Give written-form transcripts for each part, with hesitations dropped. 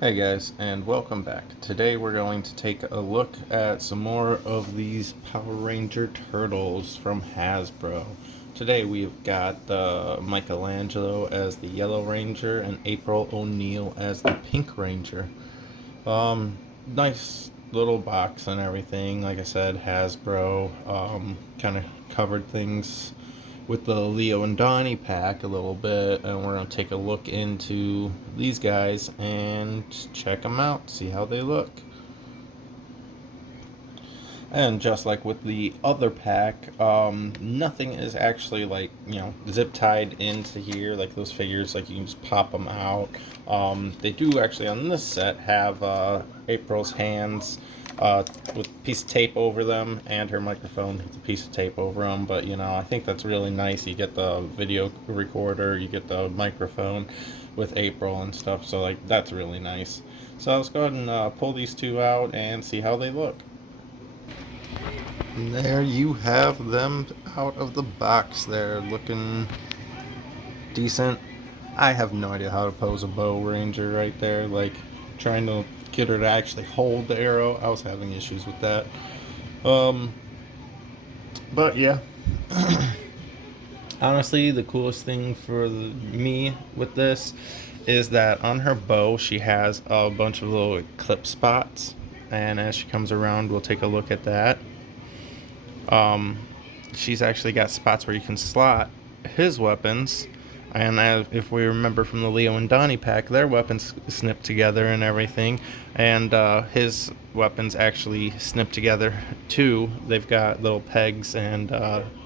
Hey guys, and welcome back. Today we're going to take a look at some more of these Power Ranger Turtles from Hasbro. Today we've got Michelangelo as the Yellow Ranger and April O'Neil as the Pink Ranger. Nice little box and everything. Like I said, Hasbro kind of covered things with the Leo and Donnie pack a little bit, and we're going to take a look into these guys and check them out, see how they look. And just like with the other pack, nothing is actually like, zip tied into here, like those figures, like you can just pop them out. They do actually on this set have April's hands with a piece of tape over them, and her microphone with a piece of tape over them. But I think that's really nice. You get the video recorder, you get the microphone with April and stuff, so like that's really nice. So let's go ahead and pull these two out and see how they look. And there you have them out of the box there, looking decent. I have no idea how to pose a bow ranger right there, like trying to get her to actually hold the arrow. I was having issues with that. But yeah. Honestly, the coolest thing for me with this is that on her bow she has a bunch of little clip spots, and as she comes around we'll take a look at that. She's actually got spots where you can slot his weapons, and if we remember from the Leo and Donnie pack, their weapons snip together and everything, and his weapons actually snip together too. They've got little pegs and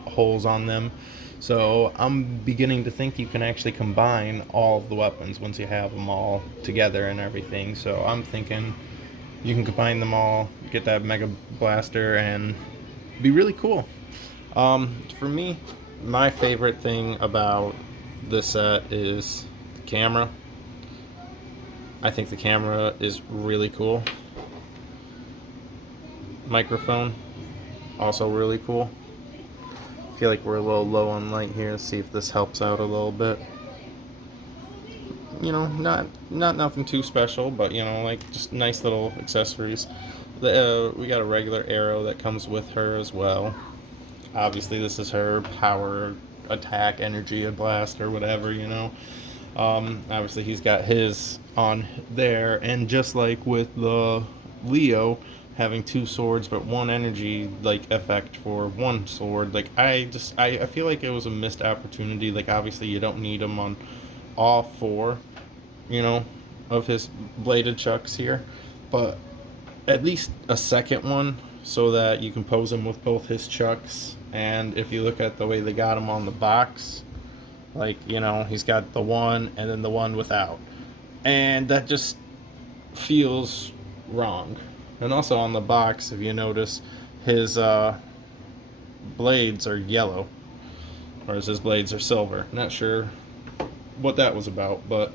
holes on them, so I'm beginning to think you can actually combine all of the weapons once you have them all together and everything. So I'm thinking you can combine them all, get that Mega Blaster, and be really cool. For me, my favorite thing about this set is the camera. I think the camera is really cool. Microphone, also really cool. I feel like we're a little low on light here. Let's see if this helps out a little bit. Not nothing too special, but like just nice little accessories. We got a regular arrow that comes with her as well. Obviously, this is her power attack energy, a blast or whatever. Obviously, he's got his on there, and just like with the Leo having two swords but one energy like effect for one sword, like I feel like it was a missed opportunity. Like obviously, you don't need him on all four, of his bladed chucks here, but at least a second one so that you can pose him with both his chucks. And if you look at the way they got him on the box, like he's got the one and then the one without, and that just feels wrong. And also on the box, if you notice, his blades are yellow, whereas his blades are silver. Not sure what that was about, but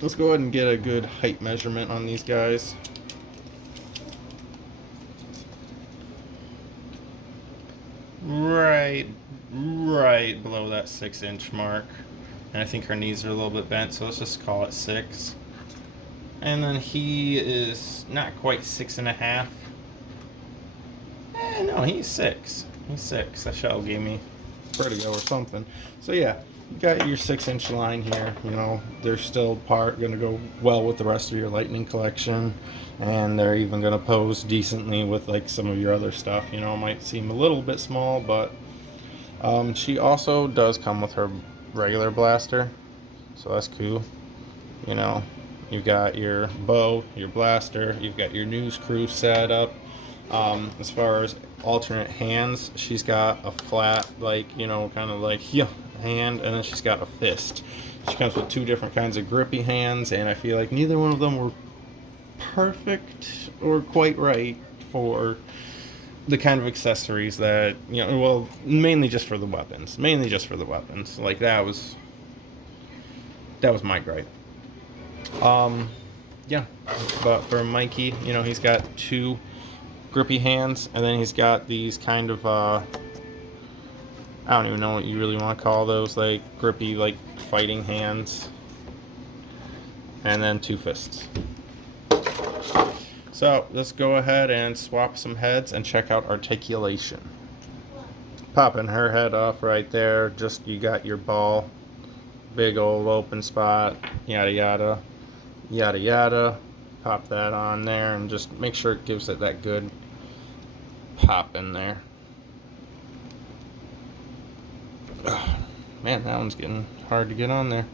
let's go ahead and get a good height measurement on these guys. Right below that 6-inch mark. And I think her knees are a little bit bent, so let's just call it 6. And then he is not quite 6.5. No, he's 6. He's 6. That shell gave me vertigo or something. So yeah, you got your 6-inch line here. They're still going to go well with the rest of your Lightning collection, and they're even going to pose decently with like some of your other stuff. It might seem a little bit small, but she also does come with her regular blaster, so that's cool. You've got your bow, your blaster, you've got your news crew set up. As far as alternate hands, she's got a flat, like, kind of like hand, and then she's got a fist. She comes with two different kinds of grippy hands, and I feel like neither one of them were perfect or quite right for the kind of accessories that, mainly just for the weapons. Like, that was my gripe. Yeah, but for Mikey, he's got two grippy hands, and then he's got these kind of I don't even know what you really want to call those, like grippy, like fighting hands. and then 2 fists. So let's go ahead and swap some heads and check out Articulation. Popping her head off right there, just you got your ball, big old open spot, yada yada, yada yada. Pop that on there and just make sure it gives it that good pop in there. Ugh, man, that one's getting hard to get on there.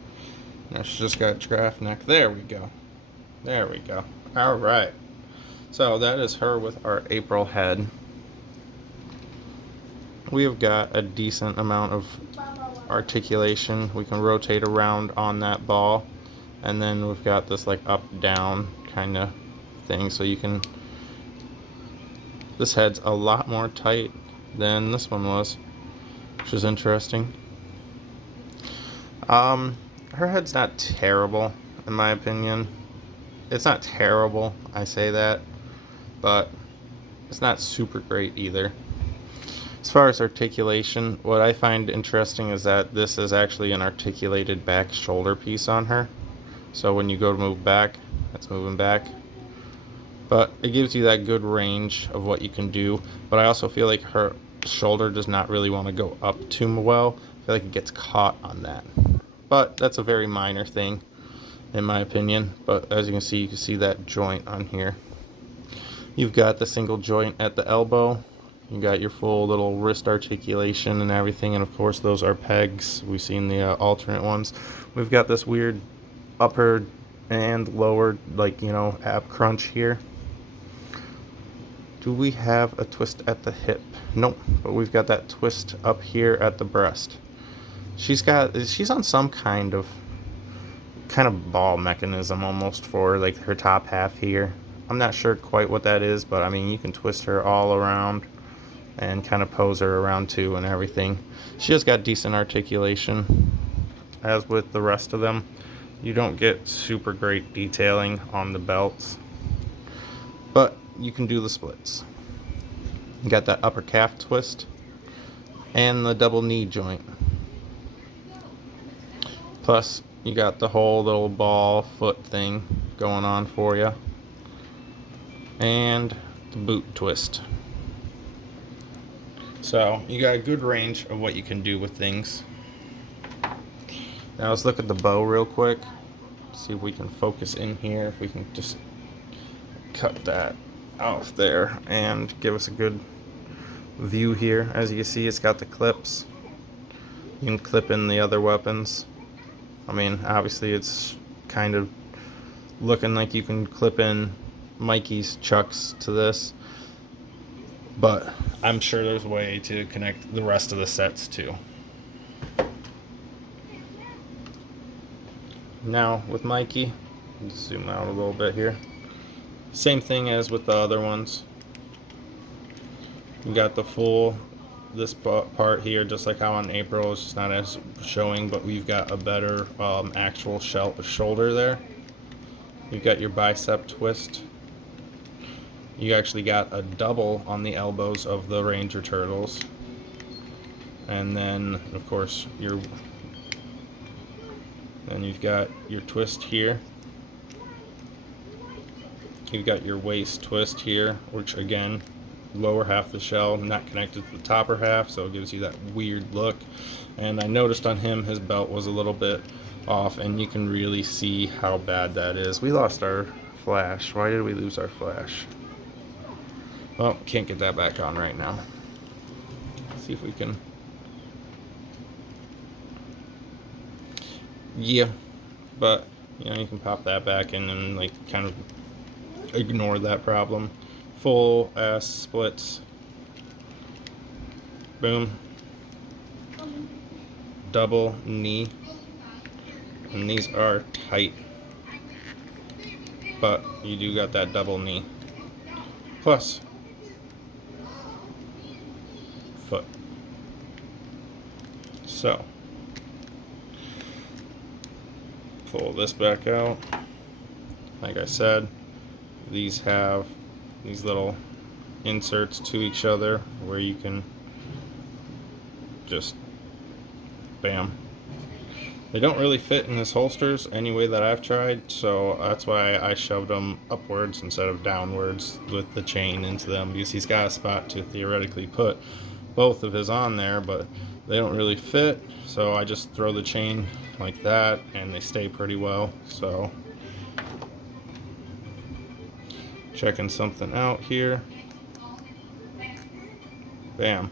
Now she's just got giraffe neck. There we go. There we go. Alright. So that is her with our April head. We have got a decent amount of articulation. We can rotate around on that ball. And then we've got this like up down kind of thing. So you can... This head's a lot more tight than this one was, which is interesting. Her head's not terrible, in my opinion. It's not terrible, I say that, but it's not super great either. As far as articulation, what I find interesting is that this is actually an articulated back shoulder piece on her. So when you go to move back, it's moving back. But it gives you that good range of what you can do. But I also feel like her shoulder does not really want to go up too well. I feel like it gets caught on that. But that's a very minor thing, in my opinion. But as you can see that joint on here. You've got the single joint at the elbow. You got your full little wrist articulation and everything. And of course, those are pegs. We've seen the alternate ones. We've got this weird upper and lower, like, you know, ab crunch here. Do we have a twist at the hip? Nope, but we've got that twist up here at the breast. She's on some kind of ball mechanism almost for like her top half here. I'm not sure quite what that is, but I mean, you can twist her all around and kind of pose her around too and everything. She has got decent articulation. As with the rest of them, you don't get super great detailing on the belts, but you can do the splits. You got that upper calf twist and the double knee joint. Plus, you got the whole little ball foot thing going on for you. And the boot twist. So, you got a good range of what you can do with things. Now let's look at the bow real quick. See if we can focus in here. If we can just cut that off there and give us a good view here. As you can see, it's got the clips. You can clip in the other weapons. I mean, obviously it's kind of looking like you can clip in Mikey's chucks to this, but I'm sure there's a way to connect the rest of the sets too. Now with Mikey, let's zoom out a little bit here. Same thing as with the other ones. You got the full, this part here, just like how on April, it's just not as showing, but we've got a better actual shoulder there. You've got your bicep twist. You actually got a double on the elbows of the Ranger Turtles. And then, of course, then you've got your twist here. You've got your waist twist here, which again, lower half of the shell not connected to the topper half, so it gives you that weird look. And I noticed on him his belt was a little bit off, and you can really see how bad that is. We lost our flash. Why did we lose our flash? Well, can't get that back on right now. Let's see if we can. Yeah, but you know, you can pop that back in and like kind of ignore that problem. Full ass splits. Boom. Double knee. And these are tight, but you do got that double knee. Plus foot. So pull this back out. Like I said, these have these little inserts to each other where you can just bam, They don't really fit in his holsters any way that I've tried, so that's why I shoved them upwards instead of downwards with the chain into them, because he's got a spot to theoretically put both of his on there, but they don't really fit, so I just throw the chain like that and they stay pretty well. So checking something out here. Bam.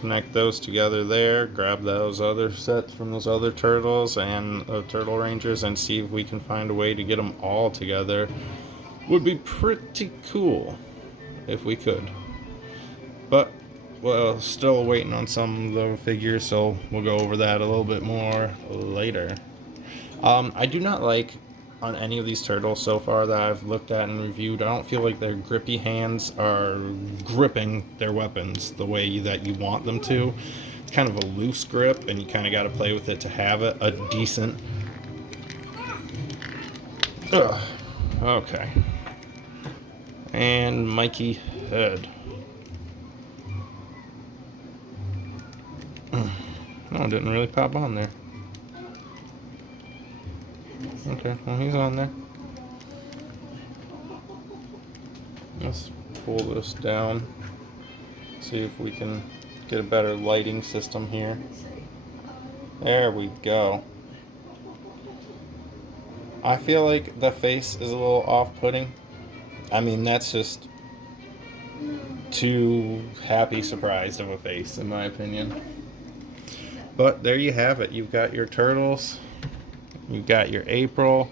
Connect those together there, grab those other sets from those other turtles and turtle rangers, and see if we can find a way to get them all together. Would be pretty cool if we could, but well, still waiting on some of the figures, so we'll go over that a little bit more later. I do not like on any of these turtles so far that I've looked at and reviewed, I don't feel like their grippy hands are gripping their weapons the way that you want them to. It's kind of a loose grip, and you kind of got to play with it to have it a decent... Ugh. Okay. And Mikey head. No, it didn't really pop on there. Okay, well, he's on there. Let's pull this down, see if we can get a better lighting system here. There we go. I feel like the face is a little off-putting. I mean, that's just too happy surprised of a face, in my opinion. But there you have it. You've got your turtles. You've got your April.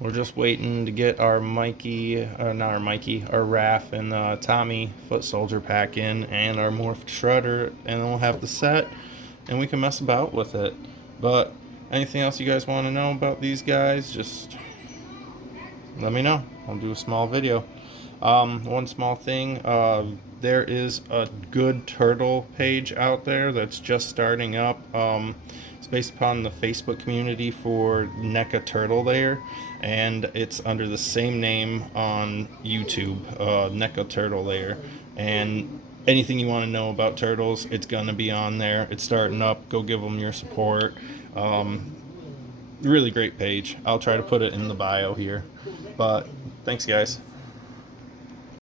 We're just waiting to get our Mikey, not our Mikey, our Raph and Tommy foot soldier pack in, and our morphed shredder, and then we'll have the set, and we can mess about with it. But anything else you guys want to know about these guys, just let me know. I'll do a small video. One small thing, there is a good turtle page out there that's just starting up. It's based upon the Facebook community for NECA Turtle Lair, and it's under the same name on YouTube, NECA Turtle Lair. And anything you want to know about turtles, it's gonna be on there. It's starting up. Go give them your support. Really great page. I'll try to put it in the bio here. But thanks, guys.